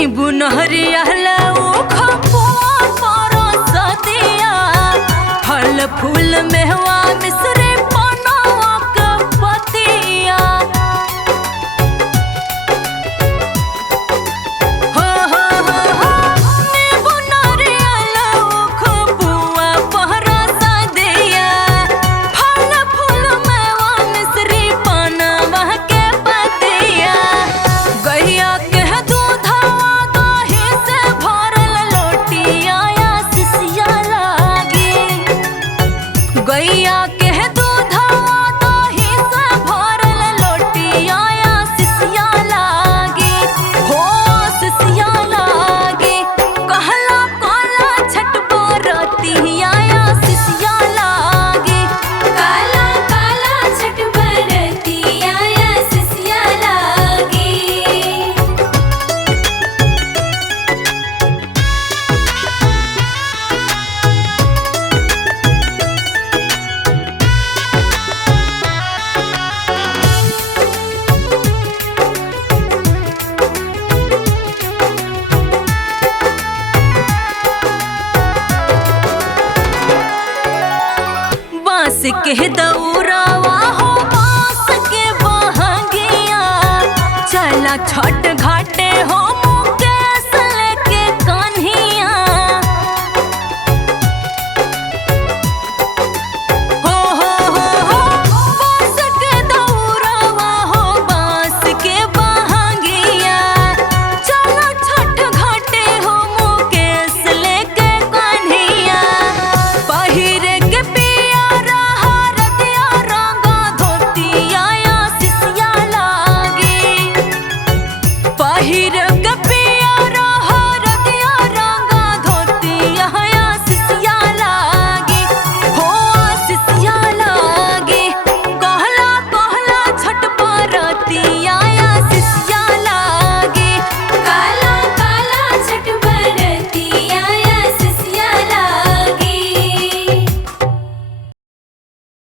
नींबू नहरिया खपुआ परसतिया फल फूल मेहवा मिश्री पनवा के पतिया हो नींबू नहरिया खपुआ परसतिया फल फूल मेहवा मिश्री पनवा के पतिया गैया के गैया के दूधवा दही से भरल लोटिया सिसिया लागे हो सिसिया लागे कहला काला छठ बरतिया सिसिया लागे काला काला छठ बरतिया सिसिया लागे। बांस के दौरावा हो बांस के बहंगिया चला छठ घाटे हो